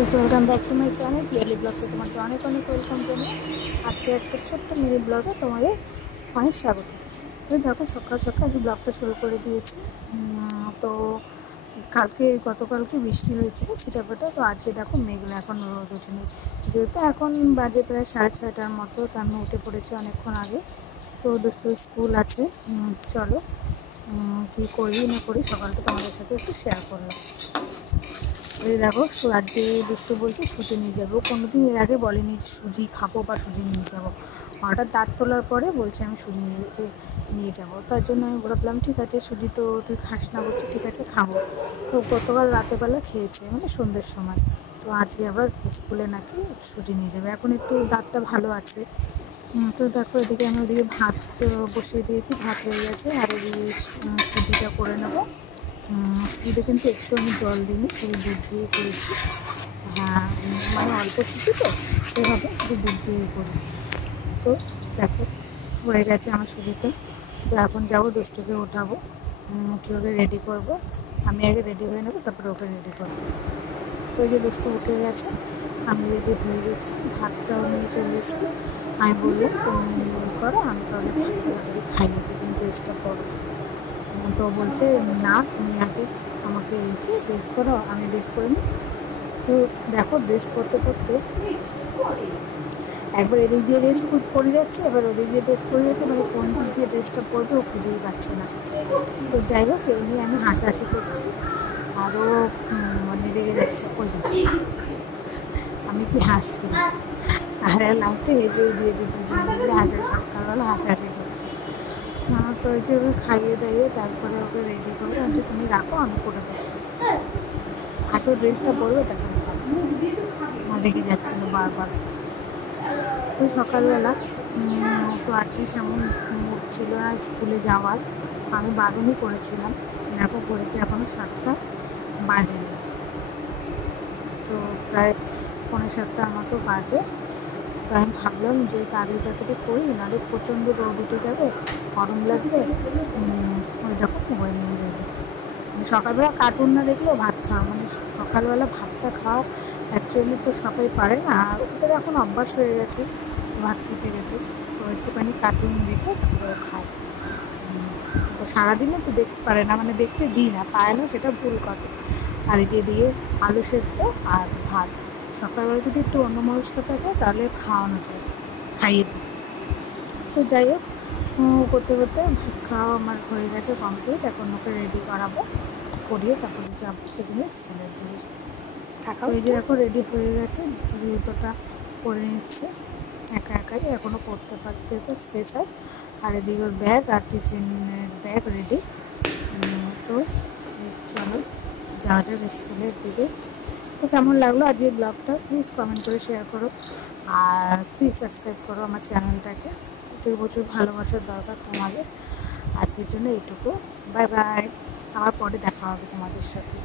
Guys, welcome back to my channel Piyali ব্লগসে তোমাকে অনেক অনেক ওয়েলকাম জানাই। আজকে একটা ছোট্ট মিনি ব্লগে তোমাদের অনেক স্বাগত। তো দেখো, সকাল সকাল ব্লগটা শুরু করে দিয়েছি। তো গতকালকে বৃষ্টি হয়েছিল ছিটাফাটা, তো আজকে দেখো মেঘলা, এখন রোদ ওঠেনি। যেহেতু এখন বাজে প্রায় 6:30টার মতো, তো আমি উঠে পড়েছি অনেকক্ষণ আগে। তো দুষ্টু স্কুল আছে, চলো কী করি না করি সকালটা তোমাদের সাথে একটু শেয়ার করলাম। এই দেখো, আজকে দুষ্টু বলছে সুজি নিয়ে যাবো। কোনোদিন এর আগে বলেনি সুজি খাবো বা সুজি নিয়ে যাবো। হঠাৎ দাঁত তোলার পরে বলছে আমি সুজি নিয়ে যাবো। তার জন্য আমি বললাম ঠিক আছে, সুজি তো তুই খাস না, বলছি ঠিক আছে খাবো। তো গতকাল রাতেরবেলা খেয়েছে, মানে সন্ধ্যের সময়। তো আজকে আবার স্কুলে নাকি সুজি নিয়ে যাবে। এখন একটু দাঁতটা ভালো আছে। তো দেখো, এদিকে আমি ওদিকে ভাত বসিয়ে দিয়েছি, ভাত হয়ে গেছে। আর এদিকে সুজিটা করে নেবো। সুজিতে কিন্তু একটু আমি জল দিইনি, শুধু দুধ দিয়ে করেছি। হ্যাঁ, মানে অল্প সুজি তো, এভাবে শুধু দুধ দিয়েই করি। তো দেখো, হয়ে গেছে আমার সুজিটা। তো এখন যাবো, দুষ্টুকে ওঠাবো, উঠে ওকে রেডি করবো। আমি আগে রেডি হয়ে নেবো, তারপরে ওকে রেডি করবো। তো এই যে দুষ্টু উঠে গেছে, আমি রেডি হয়ে গেছি, ভাতটাও নিয়ে চলে এসেছি। আমি বললাম তুমি করো, আমি তাহলে ভাতটা তাড়াতাড়ি খাইয়ে দিই, তুমি ড্রেসটা করো। তো বলছে না, তুমি আগে আমাকে ড্রেস করো, আমি ড্রেস করে নিই। তো দেখো, ড্রেস করতে করতে একবার এদিক দিয়ে ড্রেস পরে যাচ্ছে, এবার ওদিক দিয়ে ড্রেস পরে যাচ্ছে, মানে কোন দিক দিয়ে ড্রেসটা পরবে ও খুঁজেই পাচ্ছে না। তো যাই হোক, এই নিয়ে আমি হাসাহাসি করছি, আরও মানে রেগে যাচ্ছে। ওই দেখো, আমি কি হাসছি, আর লাস্টে হেসেই দিয়েছি, দুজন মিলে সকালবেলা হাসাহাসি করছি। তো ওই যে ওকে খাইয়ে দাইয়ে তারপরে ওকে রেডি করে যে তুমি রাখো, আমি করে দেবো। আগে ড্রেসটা পরবে, তারপরে খাবো। রেগে যাচ্ছিলো বারবার। তো সকালবেলা তো আজকে সেমন মুড ছিল না স্কুলে যাওয়ার, আমি বারণই করেছিলাম। দেখো, ঘড়িতে এখনও 7টা বাজেনি, তো প্রায় 6:45 মতো বাজে। তো আমি ভাবলাম যে তাড়াতাড়ি করি, নাহলে প্রচণ্ড রোদ উঠে যাবে, গরম লাগবে। ওই দেখো, মোবাইল নিয়ে রেডি। সকালবেলা কার্টুন না দেখলেও ভাত খাওয়া, মানে সকালবেলা ভাতটা খাওয়া অ্যাকচুয়ালি তো সবাই পারে না, আর ওদের এখন অভ্যাস হয়ে গেছে ভাত খেতে খেতে। তো একটুখানি কার্টুন দেখে তারপরে খায়। তো সারাদিনে তো দেখতে পারে না, মানে দেখতে দিই না, পায় না, সেটা ভুল কথা। আর এগিয়ে দিয়ে আলু সেদ্ধ আর ভাত, সকালবেলা যদি একটু অন্যমনস্ক থাকে তাহলে খাওয়ানো যায়, খাইয়ে দিই। তো যাই হোক, করতে করতে ভাত খাওয়া আমার হয়ে গেছে কমপ্লিট। এখন ওকে রেডি করিয়ে তারপরে যাবো এগুলো স্কুলের দিকে। তো এই যে এখন রেডি হয়ে গেছে, জুতোটা পরে নিচ্ছে একা একাই, এখনও পড়তে পারছে তো স্কেচার। আর এদিকে ওর ব্যাগ আর টিফিনের ব্যাগ রেডি। তো চলো যাওয়া যাক স্কুলের দিকে। তো কেমন লাগলো আজকের ব্লগটা, প্লিজ কমেন্ট করে শেয়ার করো, আর প্লিজ সাবস্ক্রাইব করো আমার চ্যানেলটাকে। প্রচুর প্রচুর ভালোবাসার দরকার তোমাদের। আজকের জন্য এইটুকু, বাই বাই। আবার পরে দেখা হবে তোমাদের সাথে।